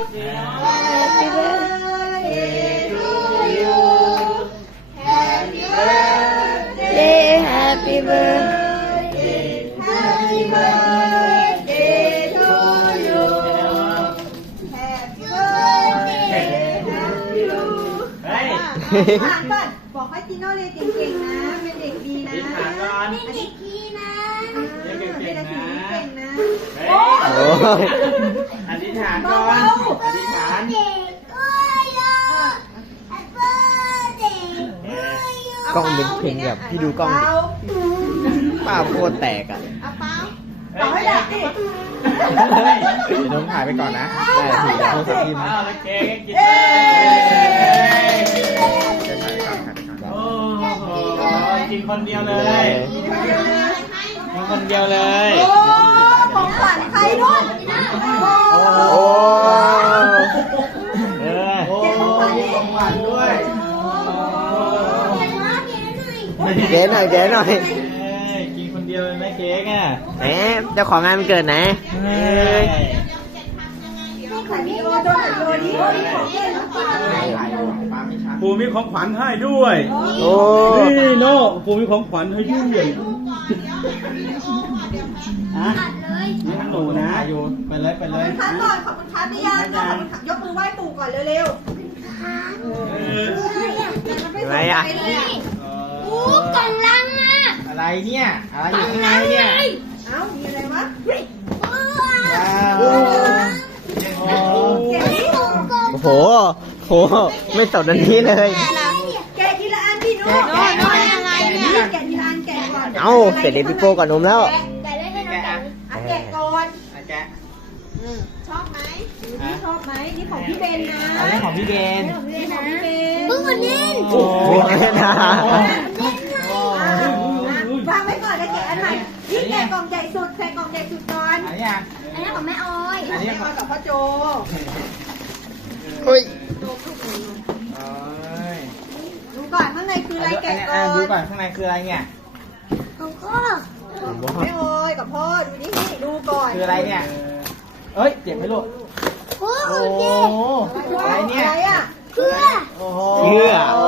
บอกให้ติโน่เรียนเก่งๆนะเป็นเด็กดีนะเป็นเด็กดีนะเป็นเด็กดีเก่งนะิฐานก่อนอิษฐนกล้องมันเพ่งแบบพี่ดูกล้อง ป้าโคตรแตกอ่ะเอาให้ได้เดี๋ยิน้องถ่ายไปก่อนนะแต่ถือว่าเขาสักทีมั้ยเจ๊กินเจ๊กินคนเดียวเลยกินคนเดียวเลยเก๋หน่อยเก๋หน่อยกินคนเดียวเลยไหมเก๋ง่ะแหมเจ้าของงานมันเกิดไหนปูมีของขวัญให้ด้วย โอ้นี่น้อปูมีของขวัญให้ด้วยนี่ทั้งหนูนะอยู่ไปเลยไปเลย ขอบคุณครับคพี่ยานก่ันยกมือไหว้ปู่ก่อนเร็วๆอะไรอะโอ้กล่องลังอะอะไรเนี่ยอะไรอยู่ข้างในเนี่ย เอ้ามีอะไรวะโอ้โหโอ้โหไม่ตอบดันที้เลยเอาเสร็จเด็พี่โป้ก่อนนมแล้ว แกะเลยให้น้องแกกะอ่ะแกะก่อนแชอบไหม ชอบไหมนี่ของพี่เบนนะของพี่เบนของพี่เบนเพิ่งมานล่นโอ้โหเล่นนะ่กล่องใหญ่สุดใส่กล่องใหญ่สุดก่อนอันนี้ของแม่ออยอันนี้ของกับพ่อโจเฮ้ยดูก่อนข้างในคืออะไรแกก่อน ดูก่อนข้างในคืออะไรเนี่ย ของพ่อแม่ออยกับพ่อ ดูนี่ดูก่อน คืออะไรเนี่ย เอ้ยเจ็บไหมลูกโอ้โหอะไรเนี่ยอะไรอเกือเือ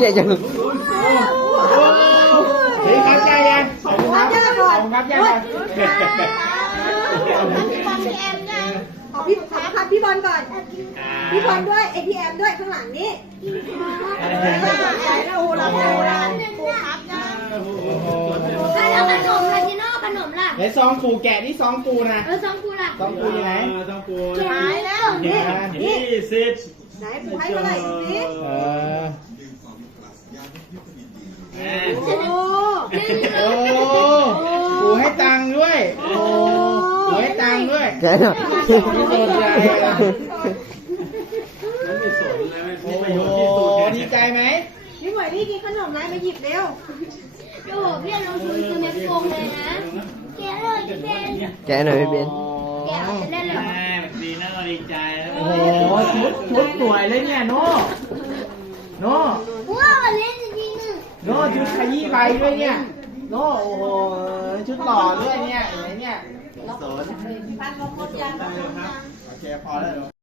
ใช่จังพี่ขาครับพี่บอลก่อน พี่บอลด้วยเอทีเอ็มด้วยข้างหลังนี้โอ้โหรับโอ้โหครับจ้าแล้วขนมคาจิโน่ขนมล่ะเฮ้ยซองปูแกะนี่ซองปูนะ เออซองปูล่ะ ซองปูอยู่ไหนซองปูหายแล้วนี่นี่สิบไหนปูให้เมื่อไหร่สิกแค่นัะดีใจไหมพี่หมวยพี่กินขนมไรมาหยิบเร็วโอ้โหพี่เราซื้อเม็ดโกงเลยนะ แกเลยพี่เบนแก่น่อยพี่เบนแกเล่นเลยดีนะเราดีใจแล้วโอ้โหชุดสวยเลยเนี่ยโน่โน่ว้าวเล่นจกิงหนึ่งโน่ชุดขยี้ใบด้วยเนี่ยโน่โอ้โหชุดหล่อด้วยเนี่ยอะไรเนี่ยโอเคพอแล้ว